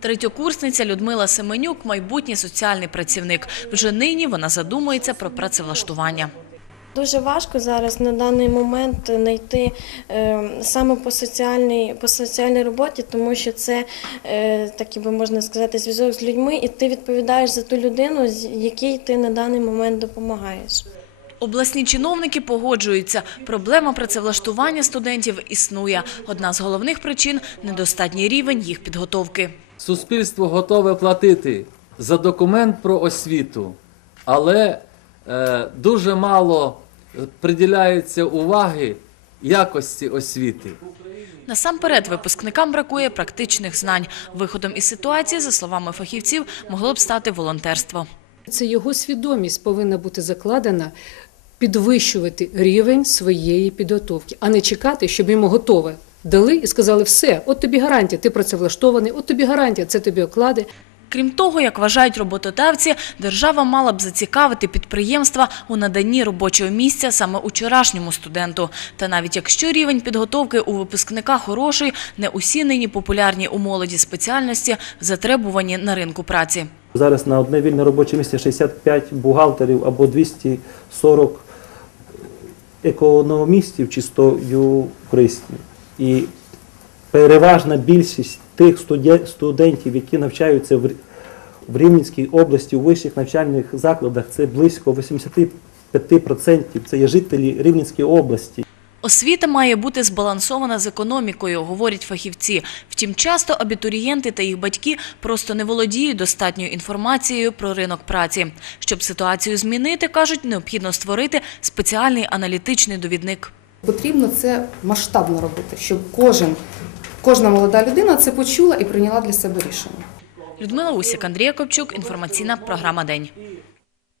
Третьокурсниця Людмила Семенюк – майбутній соціальний працівник. Вже нині вона задумується про працевлаштування. Дуже важко зараз на даний момент знайти е, саме по соціальній, по соціальній роботі, тому що це е, так би можна сказати, зв'язок з людьми, і ти відповідаєш за ту людину, з якій ти на даний момент допомагаєш. Обласні чиновники погоджуються. Проблема працевлаштування студентів існує. Одна з головних причин – недостатній рівень їх підготовки. Суспільство готове платити за документ про освіту, але е, дуже мало приділяється уваги якості освіти. Насамперед, випускникам бракує практичних знань. Виходом із ситуації, за словами фахівців, могло б стати волонтерство. Це його свідомість повинна бути закладена підвищувати рівень своєї підготовки, а не чекати, щоб йому готове дали і сказали, все, от тобі гарантія, ти працевлаштований, от тобі гарантія, це тобі оклади. Крім того, як вважають роботодавці, держава мала б зацікавити підприємства у наданні робочого місця саме учорашньому студенту. Та навіть якщо рівень підготовки у випускника хороший, не усі нині популярні у молоді спеціальності затребувані на ринку праці. Зараз на одне вільне робоче місце 65 бухгалтерів або 240 економістів чисто юристів. І переважна більшість тих студе- студентів, які навчаються в Рівненській області у вищих навчальних закладах, це близько 85%. Це є жителі Рівненської області. Освіта має бути збалансована з економікою, говорять фахівці. Втім, часто абітурієнти та їх батьки просто не володіють достатньою інформацією про ринок праці. Щоб ситуацію змінити, кажуть, необхідно створити спеціальний аналітичний довідник. Потрібно це масштабно робити, щоб кожен, кожна молода людина це почула і прийняла для себе рішення. Людмила Усік, Андрія Копчук, інформаційна програма День.